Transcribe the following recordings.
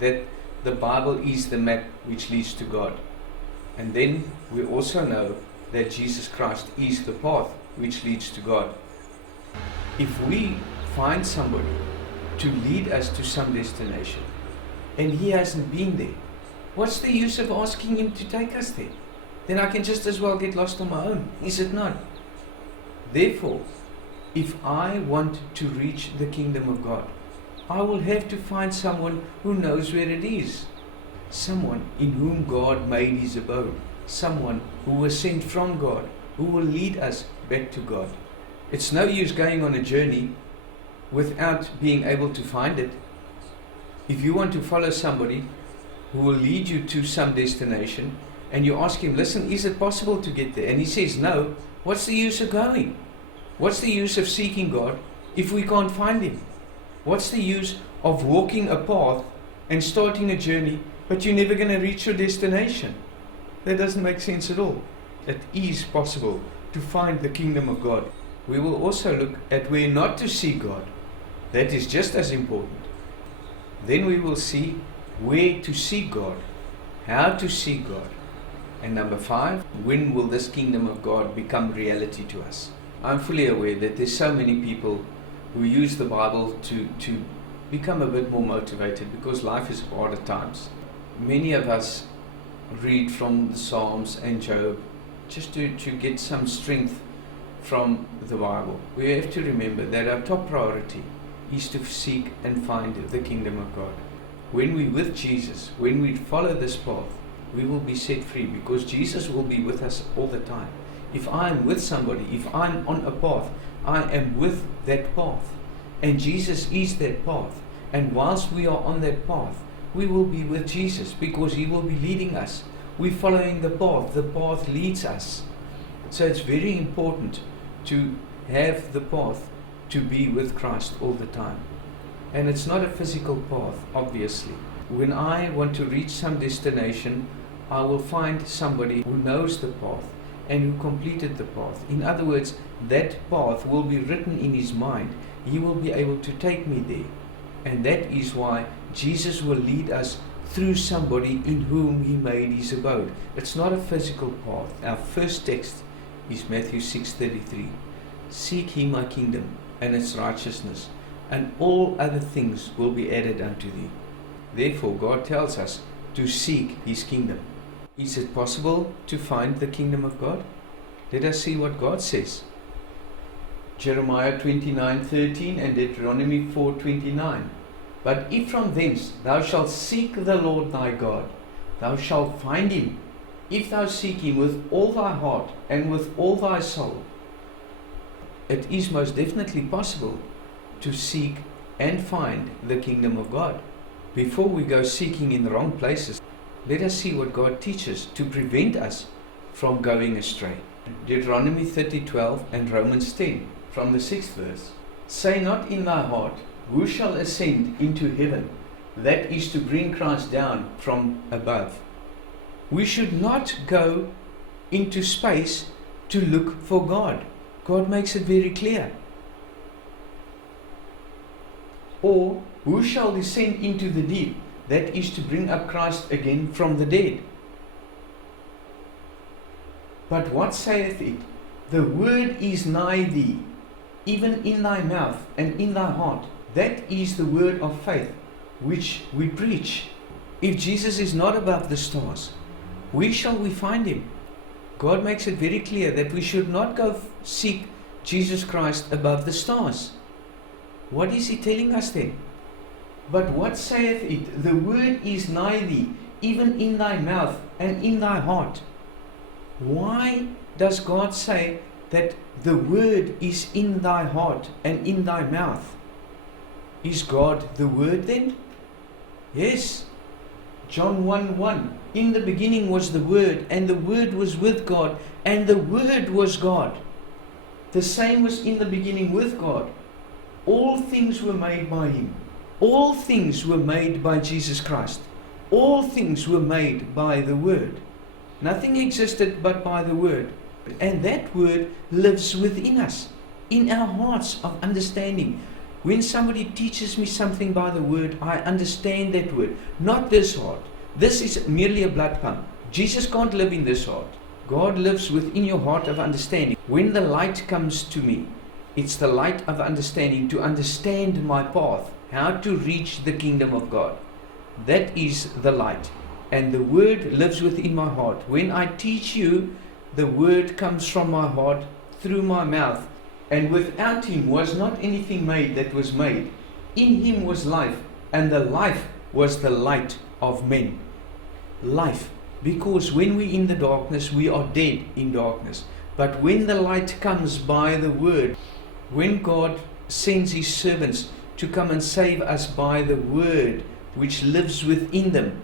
that the Bible is the map which leads to God. And then we also know that Jesus Christ is the path which leads to God. If we find somebody to lead us to some destination and he hasn't been there, what's the use of asking him to take us there? Then I can just as well get lost on my own, is it not? Therefore, if I want to reach the kingdom of God, I will have to find someone who knows where it is. Someone in whom God made his abode. Someone who was sent from God, who will lead us back to God. It's no use going on a journey without being able to find it. If you want to follow somebody who will lead you to some destination, and you ask him, listen, is it possible to get there? And he says no, what's the use of going? What's the use of seeking God if we can't find him? What's the use of walking a path and starting a journey, but you're never going to reach your destination? That doesn't make sense at all. It is possible to find the kingdom of God. We will also look at where not to see God. That is just as important. Then we will see where to see God, how to see God. And number 5, when will this kingdom of God become reality to us? I'm fully aware that there's so many people who use the Bible to become a bit more motivated because life is hard at times. Many of us read from the Psalms and Job just to get some strength from the Bible. We have to remember that our top priority is to seek and find the kingdom of God. When we're with Jesus, when we follow this path, we will be set free because Jesus will be with us all the time. If I am with somebody, if I'm on a path, I am with that path. And Jesus is that path. And whilst we are on that path, we will be with Jesus because he will be leading us. We're following the path leads us. So it's very important to have the path to be with Christ all the time. And it's not a physical path, obviously. When I want to reach some destination, I will find somebody who knows the path and who completed the path. In other words, that path will be written in his mind. He will be able to take me there. And that is why Jesus will lead us through somebody in whom he made his abode. It's not a physical path. Our first text is Matthew 6:33. Seek ye my kingdom and its righteousness, and all other things will be added unto thee. Therefore, God tells us to seek his kingdom. Is it possible to find the kingdom of God? Let us see what God says. Jeremiah 29:13 and Deuteronomy 4:29. But if from thence thou shalt seek the Lord thy God, thou shalt find him, if thou seek him with all thy heart and with all thy soul. It is most definitely possible to seek and find the kingdom of God. Before we go seeking in the wrong places, let us see what God teaches to prevent us from going astray. Deuteronomy 30:12 and Romans 10 from the 6th verse. Say not in thy heart, who shall ascend into heaven? That is to bring Christ down from above. We should not go into space to look for God. God makes it very clear. Or, who shall descend into the deep? That is to bring up Christ again from the dead. But what saith it? The word is nigh thee, even in thy mouth and in thy heart. That is the word of faith which we preach. If Jesus is not above the stars, where shall we find him? God makes it very clear that we should not go seek Jesus Christ above the stars. What is he telling us then? But what saith it? The word is nigh thee, even in thy mouth and in thy heart. Why does God say that the word is in thy heart and in thy mouth? Is God the word then? Yes. John 1:1. In the beginning was the word, and the word was with God, and the word was God. The same was in the beginning with God. All things were made by him. All things were made by Jesus Christ. All things were made by the word. Nothing existed but by the word. And that word lives within us, in our hearts of understanding. When somebody teaches me something by the word, I understand that word. Not this heart. This is merely a blood pump. Jesus can't live in this heart. God lives within your heart of understanding. When the light comes to me, it's the light of understanding, to understand my path, how to reach the kingdom of God. That is the light. And the word lives within my heart. When I teach you, the word comes from my heart through my mouth. And without him was not anything made that was made. In him was life, and the life was the light of men. Life. Because when we're in the darkness, we are dead in darkness. But when the light comes by the word, when God sends his servants to come and save us by the word which lives within them,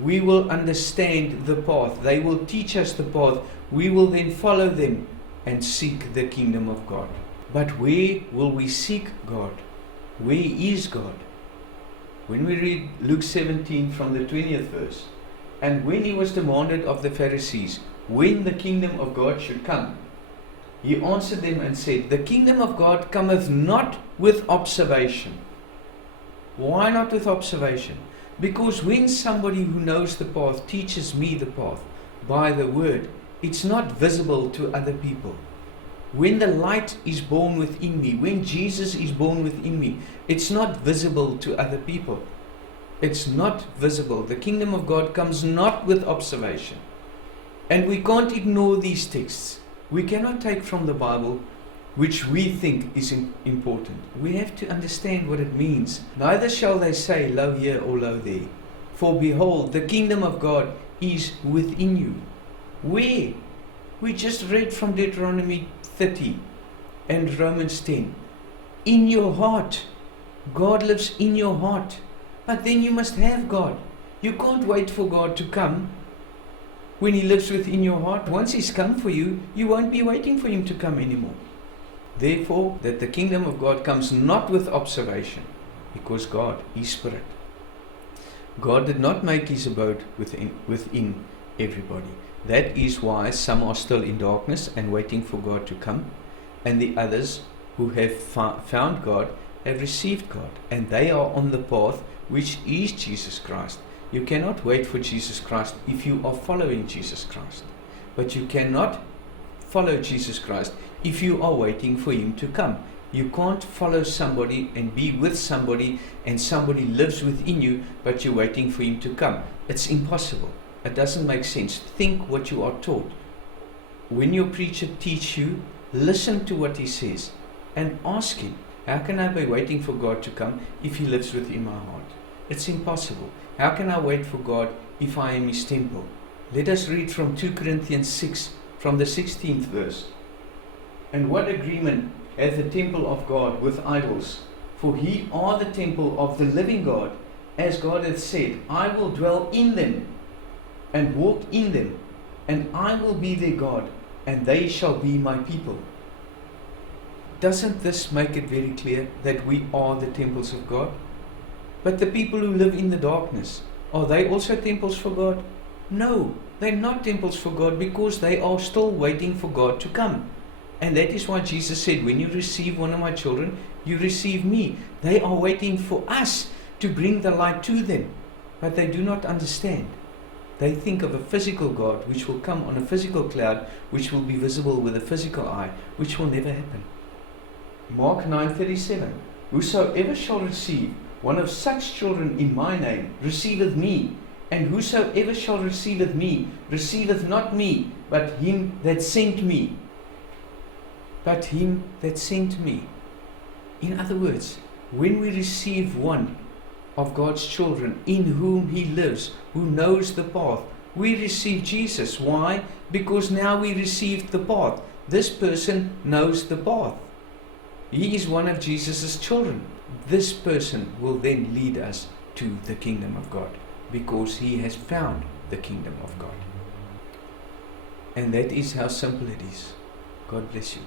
we will understand the path. They will teach us the path. We will then follow them and seek the kingdom of God. But where will we seek God? Where is God? When we read Luke 17 from the 20th verse, and when he was demanded of the Pharisees when the kingdom of God should come, he answered them and said, the kingdom of God cometh not with observation. Why not with observation? Because when somebody who knows the path teaches me the path by the word, it's not visible to other people. When the light is born within me, when Jesus is born within me, it's not visible to other people. It's not visible. The kingdom of God comes not with observation. And we can't ignore these texts. We cannot take from the Bible which we think is important. We have to understand what it means. Neither shall they say, lo here or lo there. For behold, the kingdom of God is within you. Where? We just read from Deuteronomy 30 and Romans 10. In your heart. God lives in your heart. But then you must have God. You can't wait for God to come when he lives within your heart. Once he's come for you, you won't be waiting for him to come anymore. Therefore, that the kingdom of God comes not with observation, because God is spirit. God did not make his abode within everybody. That is why some are still in darkness and waiting for God to come, and the others who have found God have received God, and they are on the path which is Jesus Christ. You cannot wait for Jesus Christ if you are following Jesus Christ. But you cannot follow Jesus Christ if you are waiting for him to come. You can't follow somebody and be with somebody and somebody lives within you, but you're waiting for him to come. It's impossible. It doesn't make sense. Think what you are taught. When your preacher teaches you, listen to what he says and ask him, how can I be waiting for God to come if he lives within my heart? It's impossible. How can I wait for God if I am his temple? Let us read from 2 Corinthians 6 from the 16th verse. And what agreement hath the temple of God with idols? For ye are the temple of the living God, as God hath said, I will dwell in them and walk in them, and I will be their God, and they shall be my people. Doesn't this make it very clear that we are the temples of God? But the people who live in the darkness, are they also temples for God? No, they're not temples for God, because they are still waiting for God to come. And that is why Jesus said, when you receive one of my children, you receive me. They are waiting for us to bring the light to them, but they do not understand. They think of a physical God which will come on a physical cloud, which will be visible with a physical eye, which will never happen. Mark 9:37. Whosoever shall receive one of such children in my name receiveth me, and whosoever shall receiveth me receiveth not me, but him that sent me. But him that sent me. In other words, when we receive one of God's children in whom he lives, who knows the path, we receive Jesus. Why? Because now we received the path. This person knows the path. He is one of Jesus' children. This person will then lead us to the kingdom of God, because he has found the kingdom of God. And that is how simple it is. God bless you.